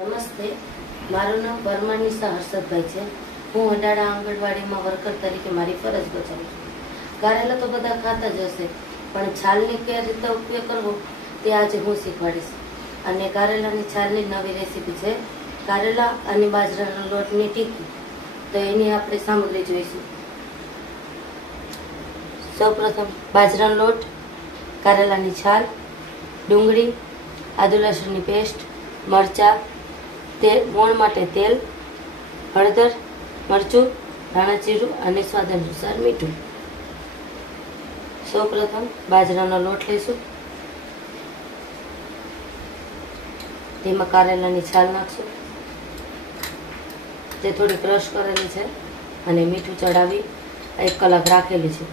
નમસ્તે, મારું નામ પરમાર નિશા હર્ષદભાઈ છે. હું અડાડા આંગણવાડીમાં વર્કર તરીકે મારી ફરજ બજાવું છું. કારેલા તો બધા ખાતા જ હશે, પણ છાલની કઈ રીતે ઉપયોગ કરવો તે આજે હું શીખવાડીશ. અને કારેલાની છાલની નવી રેસીપી છે કારેલા અને બાજરાના લોટની ટીકી. તો એની આપણે સામગ્રી જોઈશું. સૌપ્રથમ બાજરાનો લોટ, કારેલાની છાલ, ડુંગળી, આદુ લસણની પેસ્ટ, મરચાં, તેલ, મોણ માટે તેલ, હળદર, મરચું, ધાણા જીરું અને સ્વાદ અનુસાર મીઠું. સૌપ્રથમ બાજરાનો લોટ લઈશું. તેમાં કારેલાની છાલ નાખશું. તે થોડી ક્રશ કરેલી છે અને મીઠું ચડાવી 1 કલાક રાખેલી છે.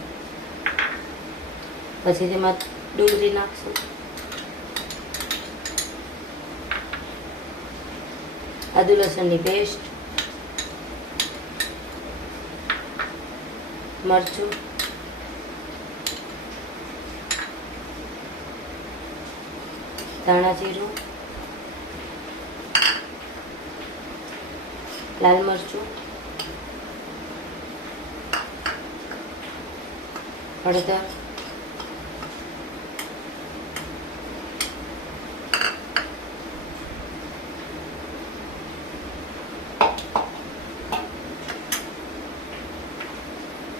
પછી તેમાં ડુંગળી નાખશું, આદુ લસણની પેસ્ટ, મરચું, ધાણા જીરું, લાલ મરચું, હળદર,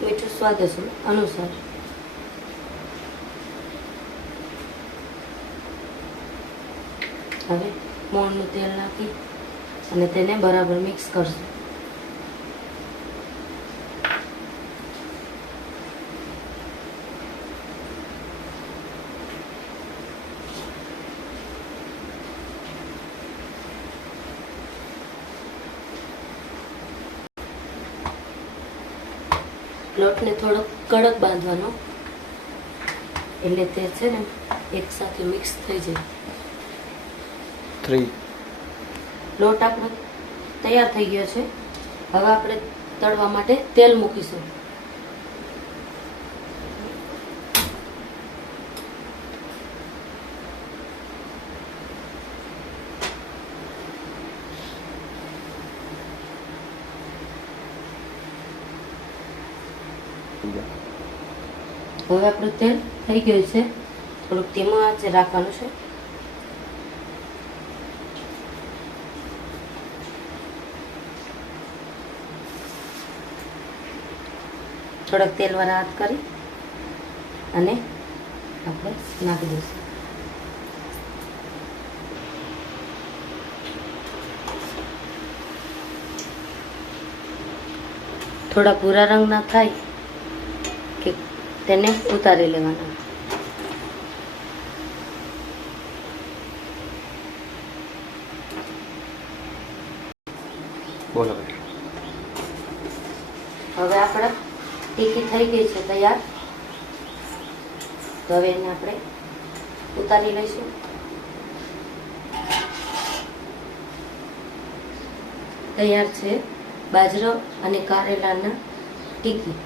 મીઠું સ્વાદ અનુસાર. હવે મોણનું તેલ નાખી અને તેને બરાબર મિક્સ કરશું. લોટને થોડો કડક બાંધવાનો, એટલે તે છે ને એક સાથે મિક્સ થઈ જાય. લોટ આપણો તૈયાર થઈ ગયો છે. હવે આપણે તળવા માટે તેલ મૂકીશું. હવે આપણું તેલ થઈ ગયું છે. થોડુંક ધીમું આંચે રાખવાનું છે. થોડાક તેલવાળા હાથ કરી અને આપણે નાખી દઈશું. થોડા ભૂરા રંગના થાય કે તેને ઉતારી લેવાના. બોલો. હવે આપણે ટીકી થઈ ગઈ છે તૈયાર. તો હવે એને આપણે ઉતારી લઈશું. તૈયાર છે બાજરો અને કારેલાના ટીકી.